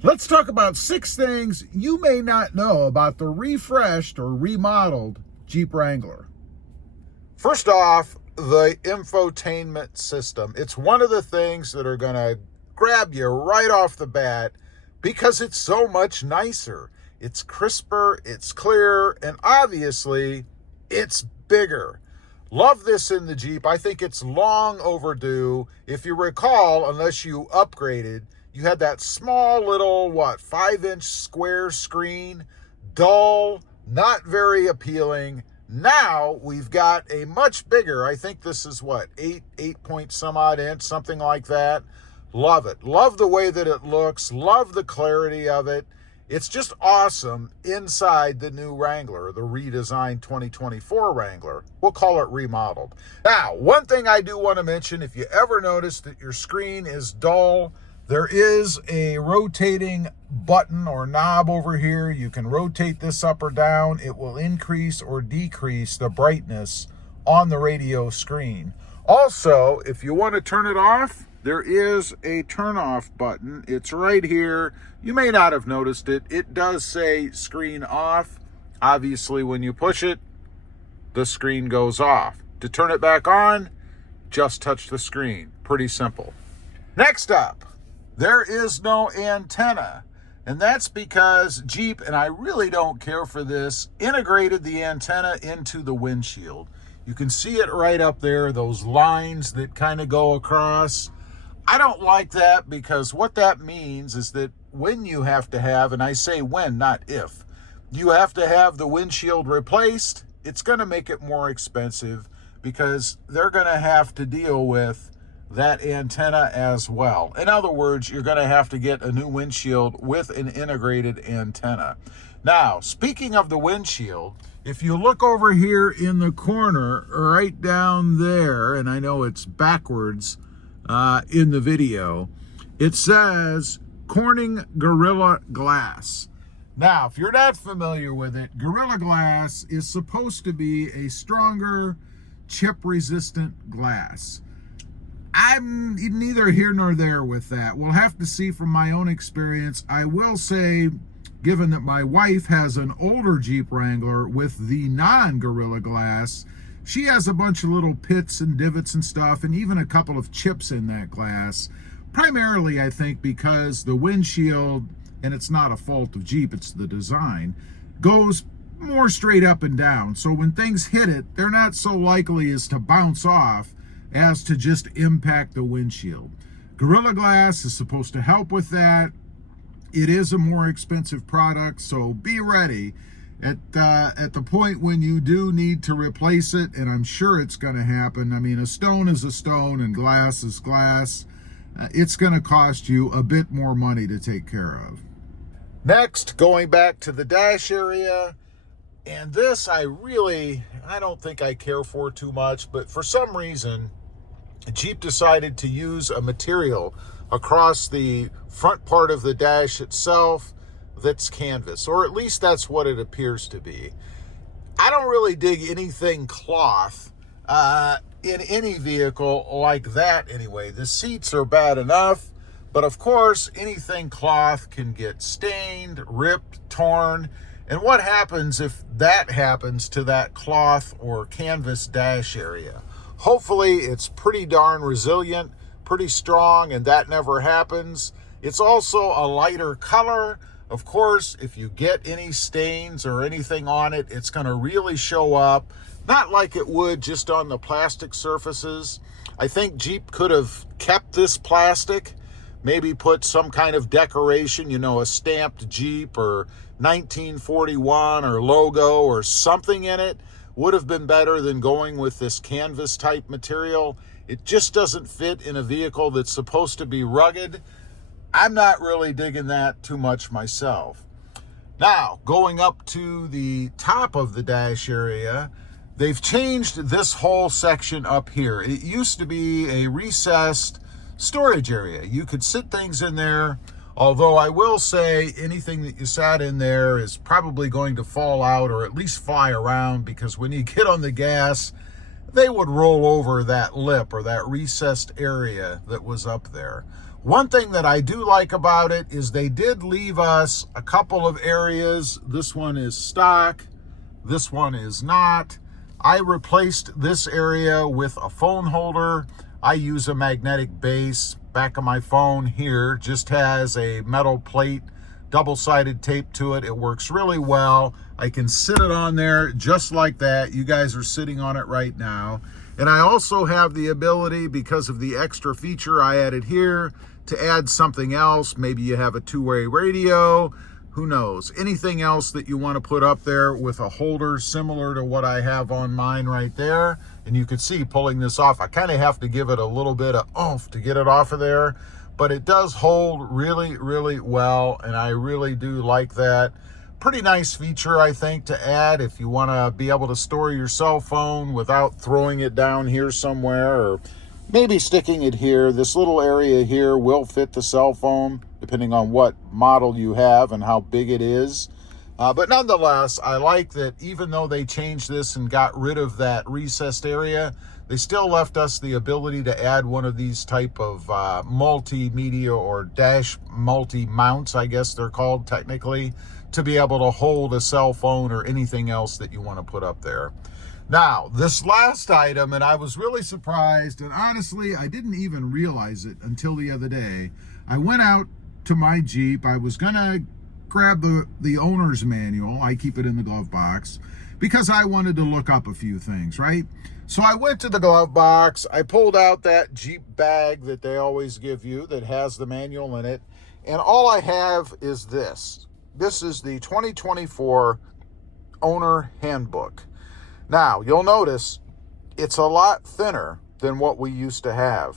Let's talk about 6 things you may not know about the refreshed or remodeled Jeep Wrangler. First off, the infotainment system. It's one of the things that are going to grab you right off the bat because it's so much nicer. It's crisper, it's clearer, and obviously it's bigger. Love this in the Jeep. I think it's long overdue. If you recall, unless you upgraded, you had that small little, 5-inch square screen, dull, not very appealing. Now we've got a much bigger, I think this is 8 point some odd inch, something like that. Love it. Love the way that it looks. Love the clarity of it. It's just awesome inside the new Wrangler, the redesigned 2024 Wrangler. We'll call it remodeled. Now, one thing I do want to mention, if you ever notice that your screen is dull, there is a rotating button or knob over here. You can rotate this up or down. It will increase or decrease the brightness on the radio screen. Also, if you want to turn it off, there is a turn off button. It's right here. You may not have noticed it. It does say screen off. Obviously, when you push it, the screen goes off. To turn it back on, just touch the screen. Pretty simple. Next up, there is no antenna. And that's because Jeep, and I really don't care for this, integrated the antenna into the windshield. You can see it right up there, those lines that kind of go across. I don't like that because what that means is that when you have to have, and I say when, not if, you have to have the windshield replaced, it's going to make it more expensive because they're going to have to deal with that antenna as well. In other words, you're going to have to get a new windshield with an integrated antenna. Now, speaking of the windshield, if you look over here in the corner, right down there, and I know it's backwards in the video, it says Corning Gorilla Glass. Now, if you're not familiar with it, Gorilla Glass is supposed to be a stronger chip-resistant glass. I'm neither here nor there with that. We'll have to see from my own experience. I will say, given that my wife has an older Jeep Wrangler with the non-Gorilla Glass, she has a bunch of little pits and divots and stuff, and even a couple of chips in that glass. Primarily, I think, because the windshield, and it's not a fault of Jeep, it's the design, goes more straight up and down. So when things hit it, they're not so likely as to bounce off as to just impact the windshield. Gorilla Glass is supposed to help with that. It is a more expensive product, so be ready at the point when you do need to replace it, and I'm sure it's going to happen. I mean, a stone is a stone and glass is glass. It's going to cost you a bit more money to take care of. Next, going back to the dash area, and this I don't think I care for too much, but for some reason, Jeep decided to use a material across the front part of the dash itself that's canvas, or at least that's what it appears to be. I don't really dig anything cloth in any vehicle like that anyway. The seats are bad enough, but of course anything cloth can get stained, ripped, torn. And what happens if that happens to that cloth or canvas dash area? Hopefully it's pretty darn resilient, pretty strong, and that never happens. It's also a lighter color. Of course, if you get any stains or anything on it, it's going to really show up. Not like it would just on the plastic surfaces. I think Jeep could have kept this plastic, maybe put some kind of decoration, a stamped Jeep or 1941 or logo or something in it. Would have been better than going with this canvas type material. It just doesn't fit in a vehicle that's supposed to be rugged. I'm not really digging that too much myself. Now, going up to the top of the dash area, they've changed this whole section up here. It used to be a recessed storage area. You could sit things in there, although I will say anything that you sat in there is probably going to fall out or at least fly around, because when you get on the gas, they would roll over that lip or that recessed area that was up there. One thing that I do like about it is they did leave us a couple of areas. This one is stock. This one is not. I replaced this area with a phone holder. I use a magnetic base. Back of my phone here just has a metal plate, double-sided tape to it. It works really well. I can sit it on there just like that. You guys are sitting on it right now. And I also have the ability, because of the extra feature I added here, to add something else. Maybe you have a two-way radio, who knows, anything else that you want to put up there with a holder similar to what I have on mine right there. And you can see pulling this off, I kind of have to give it a little bit of oomph to get it off of there, but it does hold really, really well, and I really do like that. Pretty nice feature, I think, to add if you want to be able to store your cell phone without throwing it down here somewhere, or maybe sticking it here. This little area here will fit the cell phone, depending on what model you have and how big it is. But nonetheless, I like that even though they changed this and got rid of that recessed area, they still left us the ability to add one of these type of multimedia or dash multi-mounts, I guess they're called technically, to be able to hold a cell phone or anything else that you want to put up there. Now, this last item, and I was really surprised, and honestly, I didn't even realize it until the other day. I went out to my Jeep. I was gonna grab the owner's manual. I keep it in the glove box because I wanted to look up a few things, right? So I went to the glove box. I pulled out that Jeep bag that they always give you that has the manual in it, and all I have is this. This is the 2024 Owner Handbook. Now, you'll notice it's a lot thinner than what we used to have.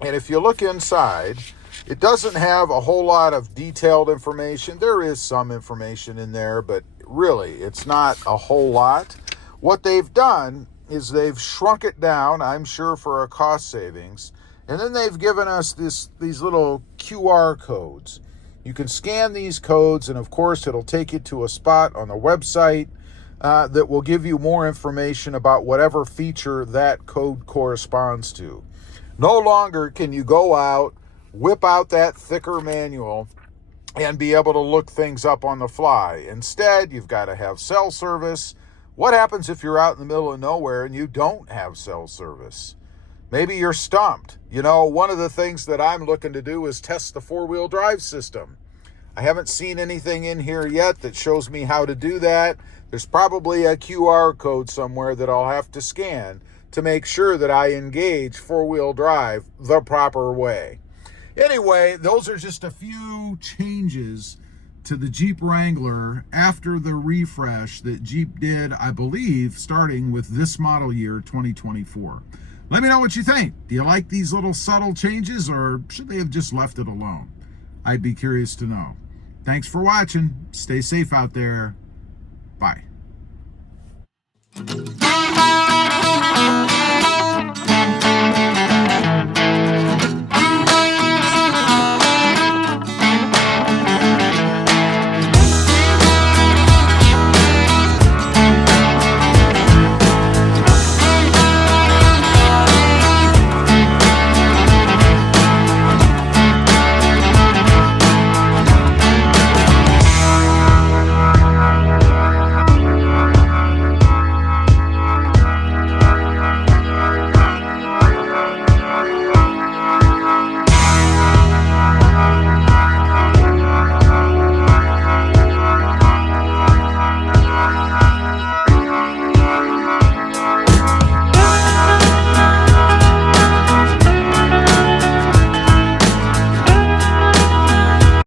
And if you look inside, it doesn't have a whole lot of detailed information. There is some information in there, but really, it's not a whole lot. What they've done is they've shrunk it down, I'm sure for a cost savings, and then they've given us these little QR codes. You can scan these codes, and of course, it'll take you to a spot on the website that will give you more information about whatever feature that code corresponds to. No longer can you go out, whip out that thicker manual, and be able to look things up on the fly. Instead, you've got to have cell service. What happens if you're out in the middle of nowhere and you don't have cell service? Maybe you're stumped. You know, one of the things that I'm looking to do is test the four-wheel drive system. I haven't seen anything in here yet that shows me how to do that. There's probably a QR code somewhere that I'll have to scan to make sure that I engage four-wheel drive the proper way. Anyway, those are just a few changes to the Jeep Wrangler after the refresh that Jeep did, I believe, starting with this model year, 2024. Let me know what you think. Do you like these little subtle changes, or should they have just left it alone? I'd be curious to know. Thanks for watching. Stay safe out there. Bye.